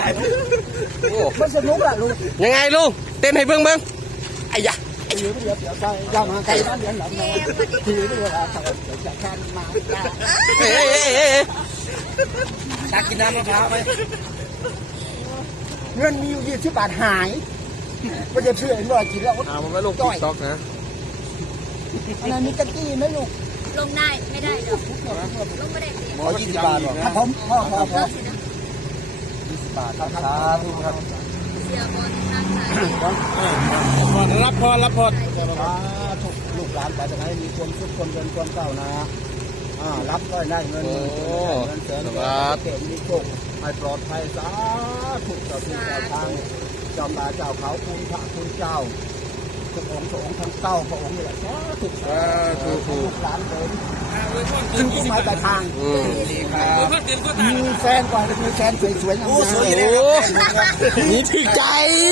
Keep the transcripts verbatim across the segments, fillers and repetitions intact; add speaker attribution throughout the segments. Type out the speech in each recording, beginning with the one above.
Speaker 1: มันสนุกอะลุง
Speaker 2: ยังไงลุงเต้นให้เบิ้งเบิ้งไอ้ยะ
Speaker 1: เดี๋ยวเดี๋ยวเดี๋ยวเจ้ามาใครบ้านเดี๋ยวหลังเราทีนี้เวลาเขาจะแค่มา
Speaker 2: เอ้ยเอ้ยเอ้ย
Speaker 1: ตากินน้ำมะพร้าวไหมเงินมีอยู่ยี่สิบบาทหายก็จะเชื่อเห็นว่ากินแล้ว
Speaker 2: อ่ามันไม่ลงติ๊กต็อกนะ
Speaker 1: อันนั้นมีตะกี้ไหมลูก
Speaker 3: ลงได้ไม่ได้หรอกลงไม่ได้
Speaker 1: หมอยี่สิบบาทหรอครับผมพ่อพ่อพ่อยี่สิบบาทครับครับครับ
Speaker 3: เสียบอลนั่งไหน
Speaker 2: รับพรรับพร
Speaker 1: ถูกลูกหลานไปจะให้มีความสุขความเดินความเก่านะอ่ารับก็ได้เงินเงินแสนเก็บมีโชคให้ปลอดภัยสาธุเจ้าที่เจ้าทางเจ้าตาเจ้าเขาคุณพระคุณเจ้าทุกองค์ทุกองค์ทั้งเก้าพระองค์นี่แหละสาธุสาธุลูกหลานเดินถึงที่หมายปลายทางมีแฟนก่อนมีแฟนสวยๆโอ้สวยเลย
Speaker 2: นี่ถึงใจ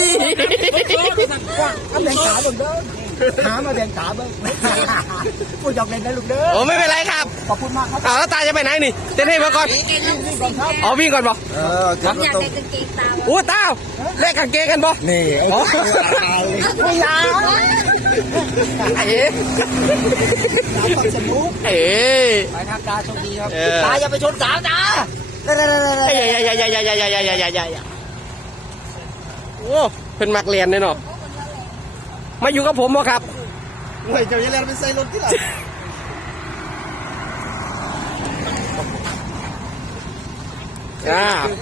Speaker 1: อันแดงขาบนเด้อหามาแดงขาบ้างพูดหยอกเล่นนะลูกเด้อ
Speaker 2: โอ้ไม่เป็นไรครับ
Speaker 1: ขอบคุณมากครับ
Speaker 2: อ้าวแล้วตาจะไปไหนนี่เต้นให้มาก่อนอ๋อวิ่งก่อนบ่
Speaker 1: เออครับ
Speaker 3: อยากได้กางเกงตา
Speaker 2: โอ้ตาแลกกางเกงกันบ่
Speaker 1: นี่ไม่ยาว
Speaker 2: เอ๋เอ๋
Speaker 1: ไปทางการโชคดีครับตาอย่าไปชนสาวจ้า
Speaker 2: เอ้ยอย่าอย่าอย่าอย่าอย่าอย่าอย่าอย่าอย่าโอ้เป็นมักเรียนเลยเนาะมาอยู่กับผมบ่ครับ
Speaker 1: เฮ้ยเจ้าอย่าเรียนไปใส่รถที่หลัง
Speaker 2: อ่า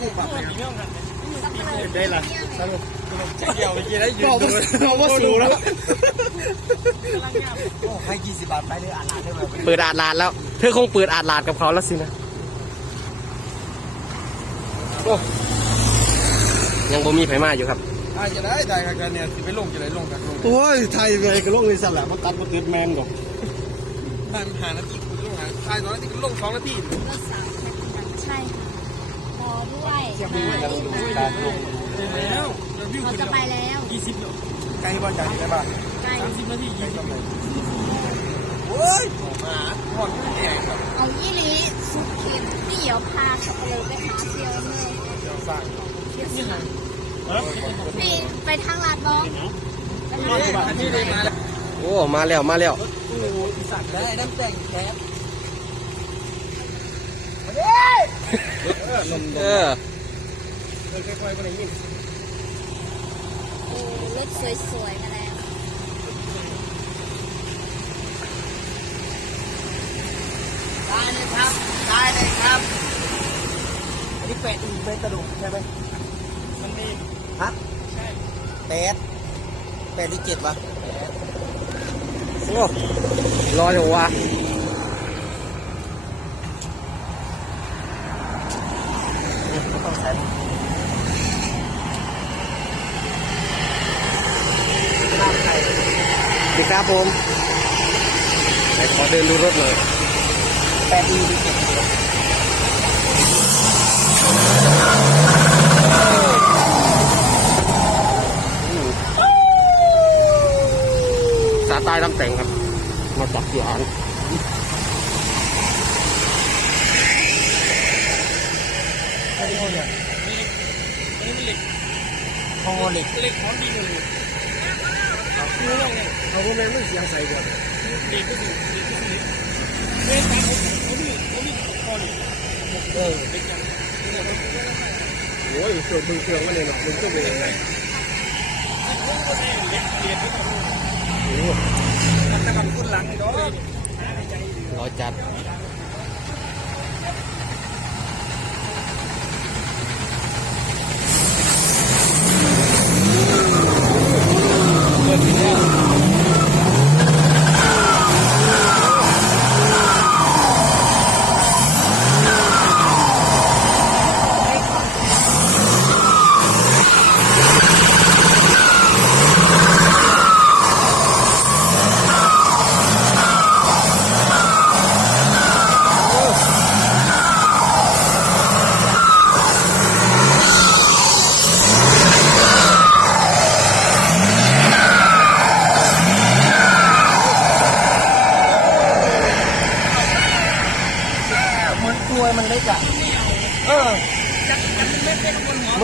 Speaker 1: ได้ละสรุป
Speaker 2: เกี่ยวไปกี่ได้ยืนดู
Speaker 1: เราว่าสูงแล้วให้ยี่สิบบาทไปเลยอ่านลาดได้ไหม
Speaker 2: เปิดอ่านลาดแล้วเธอคงเปิดอ่านลาดกับเขาแล้วสินะโอ้ยังบ่มีไผมาอยู่ครับ
Speaker 1: อาจะได้ได้กันเนี่ยสิไปลงจะได้ลงกันลงโอ้ยไทยไปก็ลงเลยสั่นแหละมันตัดมันติดแมนก่อน
Speaker 3: บ้
Speaker 1: านหานาทีคุณลงหาไทยตอนนี้ก็ลงสองนาที
Speaker 3: รถสาวใช่ค่ะรอด้วยเขาจะไปแล้ว
Speaker 1: ยี่สิบไกลบ้านใหญ่ได้ป่ะ
Speaker 3: ไกล
Speaker 1: สามสิบนาทียี่สิบโอ้ยมาหอดที่ไหนครับ
Speaker 3: เอายี่ลีสุดเข็มเดี๋ยวพาเขาไปเลยไปหาเซียวเลย
Speaker 1: เซียวสร้าง
Speaker 3: เซียวสร้างนี่ไปทางลาดบอ
Speaker 2: โอ้มาแล้วมาแล้ว
Speaker 1: โอ้ยสั่งได้น้ำแต่งแคบ
Speaker 2: เออ
Speaker 1: ค่อยๆไปยิง
Speaker 3: โอ้รถสวยๆมาแล้ว
Speaker 1: ได้เลยครับได้เลยครับอันนี้เป็ดอีกเป็ดกระดูกใช่ไหมมันมีฮะใช่เป็ดเป็ดที่เจ็ดวะ
Speaker 2: โอ้รออยู่วะดีครับผมไปขอเดินดูรถเลย
Speaker 1: แปดดี
Speaker 2: สาใต้น้ำแต่งครับมาจากที่อ่าน
Speaker 1: อันนี้เนี่ยนี่มันเหล็กโอ้เหล็กเหล็กของดีเลยเอาคู่ลงเลยเอาคู่แม่ไม่เสียงใส่ก่อนเหล็กก็คือเหล็กก็คือเหล็กแต่เขาเขามีเขามีคอเหล็กเออเหล็กยังโอ้ยเกิดมึงเครื่องมาเลยหรอกมึงก็เป็นยังไงเหล็กเรียนไม่ต้องโอ้แต่มันคุ้นหลังเลยเนาะ
Speaker 2: รอจัด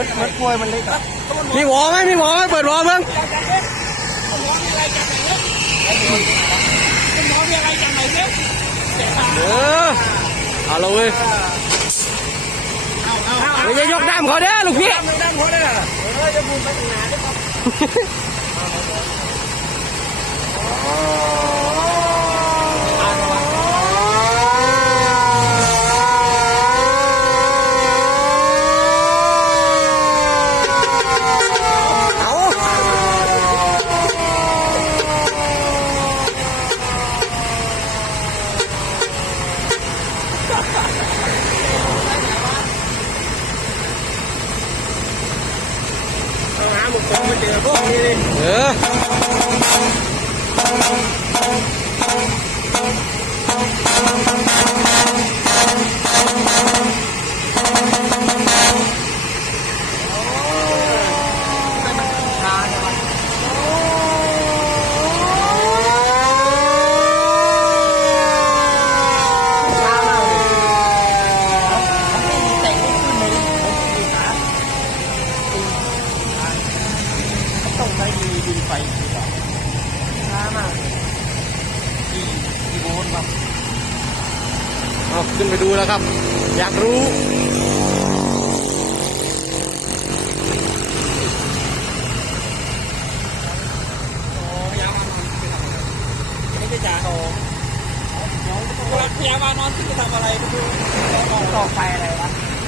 Speaker 1: มันมันป่วยมันเล็กอ่ะ
Speaker 2: มีหวอไหมมีหวอไหมเปิดหวอเบิ้งเออเอาลงเลยไม่จะยกด้ามเขาเด้อลูกพี่
Speaker 1: ด้านหัวเลยอ่ะเออจะบุญไปถึงไหนได้ครับหาหมุกของมาเจอพวกนี้เลย
Speaker 2: เออ
Speaker 1: ต้องใช้มีดินไฟดีกว่าช้ามากกี่กี่โวลต์ครับ
Speaker 2: เอาขึ้นไปดูแล้วครับ อยากรู้
Speaker 1: ไม่ใช่จ่าโอ้เวลาเมียมานอนที่จะทำอะไรก็คือต่อไฟอะไรวะ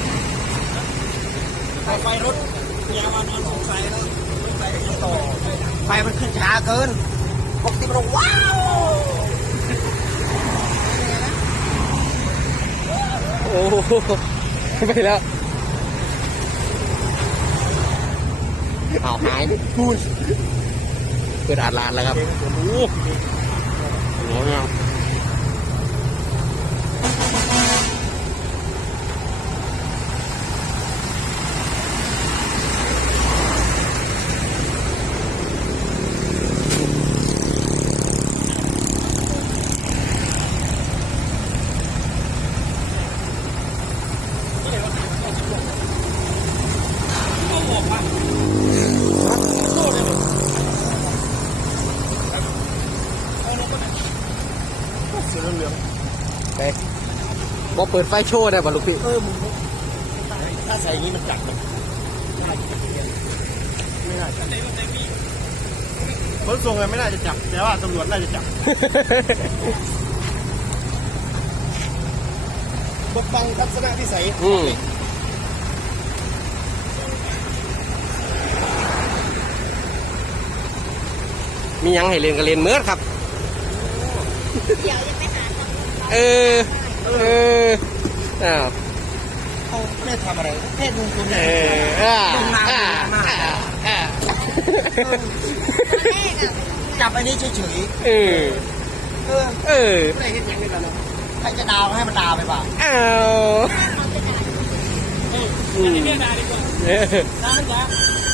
Speaker 1: ต่อไฟรถเมียมานอนสงสัยแล้วสงสัยจะต่อไฟมันขึ้นช้าเกินปกติมันว้าว
Speaker 2: โอ้โหไปแล้วเอาหายพูดเปิดอ่านร้านแล้วครับโอ้โหโอ้โหไปบอกเปิดไฟโชว์ได้ป่ะลูกพี่
Speaker 1: เออมึงถ้าใส่อย่างนี้มันจับมันไม่น่าจับขนส่งไงไม่น่าจะจับแต่ว่าตำรวจน่าจะจับ บดบังทัศนวิสัย
Speaker 2: อืมมียังให้เรียนก็เรียนเมื่อครับ
Speaker 3: เดี๋ยวจะไปหา
Speaker 2: เออ เอออ้าว
Speaker 1: เขาไม่ได้ทำอะไรแค่ดูตัว
Speaker 2: เอ
Speaker 1: นี้
Speaker 2: ออ่าอ่าอ่าอ่า
Speaker 3: แรกอ่ะ
Speaker 1: จับอันนี้เฉย
Speaker 2: เออ
Speaker 1: ๆเออ
Speaker 2: เออ
Speaker 1: ไม่ได้เห็นอย่างนี้กันเลยใครจะดาวให้มันดาวไปป่ะ
Speaker 2: อ้าว
Speaker 3: เขาไปหา
Speaker 2: อืม
Speaker 1: เรียกดาวดีกว่า
Speaker 2: เออ
Speaker 1: ดาวจ้ะ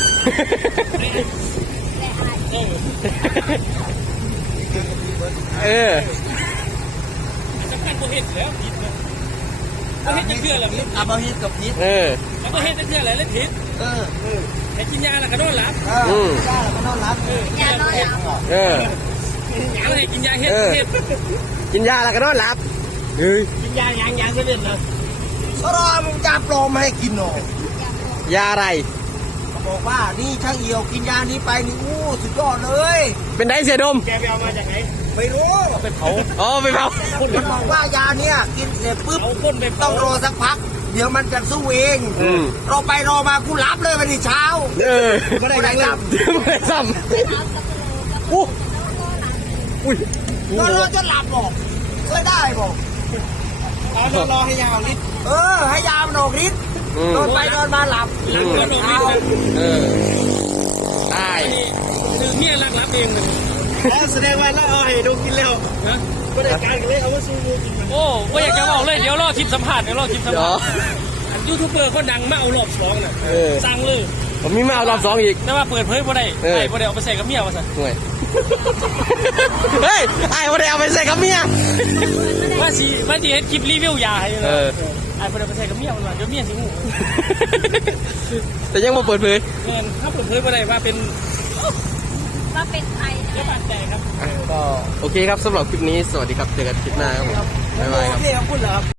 Speaker 2: เออ
Speaker 4: สำคัญบ่เฮ็ดแล้วผิดนะบ่เฮ็ดจะเพื่ออะไร
Speaker 1: พิษอาบาฮิตกับพิษ
Speaker 2: เออ
Speaker 4: แล้วบ่เฮ็ดจะเพื่ออะไรแล้วผิด
Speaker 1: เออเออ
Speaker 4: ให้กินยาแล้วก็นอนหลับ
Speaker 1: เออได้แล้วก็นอนรับเออ
Speaker 3: อย่านอนหลับ
Speaker 2: เออ
Speaker 4: ยาให้กินยาเฮ็ดเฮ็ด
Speaker 2: กินยาแล้วก็นอนหลับเฮ้ย
Speaker 4: กินยายางยาเสด็จนะ
Speaker 1: สรอมึงจับปลอมให้กินหน่อย
Speaker 2: ยาอะไร
Speaker 1: บอกว่านี่ช่างเหี่ยวกินยานี้ไปนี่อู้สุดยอดเลย
Speaker 2: เป็นไดเสียดม
Speaker 4: แกไปเอามาจากไหน
Speaker 1: ไม่รู้
Speaker 4: ไปเผา
Speaker 2: อ๋อไปเผา
Speaker 1: มันบอกว่ายาเนี้ยกินเสร็จปุ๊บ
Speaker 4: เอาคนไป
Speaker 1: ต้อ
Speaker 4: เผาง
Speaker 1: รอสักพัก เดี๋ยวมันจะสู้เอง
Speaker 2: อืม
Speaker 1: รอไปรอมากูรับเลยวันนี้เช้า
Speaker 2: เออ
Speaker 1: ไม่ได้ยังรับ
Speaker 2: ไม่ได้ซ้ำอู้อุ้ย
Speaker 1: รอรอจนหลับบอกเคยได้บอก
Speaker 4: เอารอให้ยาเอาฤทธิ์
Speaker 1: เออ ให้ยามันออกฤทธิ์
Speaker 2: อืม
Speaker 1: นอนไปนอนมาหลับ
Speaker 4: หลังเกินออกฤทธิ์
Speaker 2: เออได้
Speaker 4: นี่คือเมียรักรับเองเลย
Speaker 1: แล้วแสดงว่าแล้วเอาให้ดูกินแล้ว
Speaker 4: นะ
Speaker 1: ก็ได้การกันเลยเอามาสู้ดูกินมัน
Speaker 4: โอ้ว่าอยากจะบอกเลยเดี๋ยวรอทิปสัมภาษณ์เดี๋ยวรอทิปสัม
Speaker 2: เดี๋ย
Speaker 4: ภาว ษณ์อันยูทูบเบอร์คนดังมาเอารอบสองน่ะ
Speaker 2: เออ
Speaker 4: สั่งเลย
Speaker 2: ผมมีมาเอารอบสองอีก
Speaker 4: แต่ว่าเปิดเผยบ่ได้
Speaker 2: เออ
Speaker 4: ไอ้บ่ได้เอาไปใส่กับเมียว่าซั่น
Speaker 2: ห่วยเฮ้ยไอ้วันนี้เอาไปใส่กับเมีย
Speaker 4: ว่าสิว่าสิเฮ็ดคลิปรีวิวยาให้
Speaker 2: เออ
Speaker 4: ไอ้บ่ได้ไปใส่กับเมียมันว่าเดี๋ยวเมียสิฮู้
Speaker 2: แต่ยังมาเปิดเผย
Speaker 4: แม่นถ้าเปิดเผยบ่ได้ว่าเป็น
Speaker 3: ว่าเป็นใคร
Speaker 4: เจ้าบ้านใจครับ
Speaker 2: ก็โอเคครับสำหรับคลิปนี้สวัสดีครับเจอกันคลิปหน้าครับผมบ๊ายบายครับ
Speaker 4: โอเคครับคุณเหรอครับ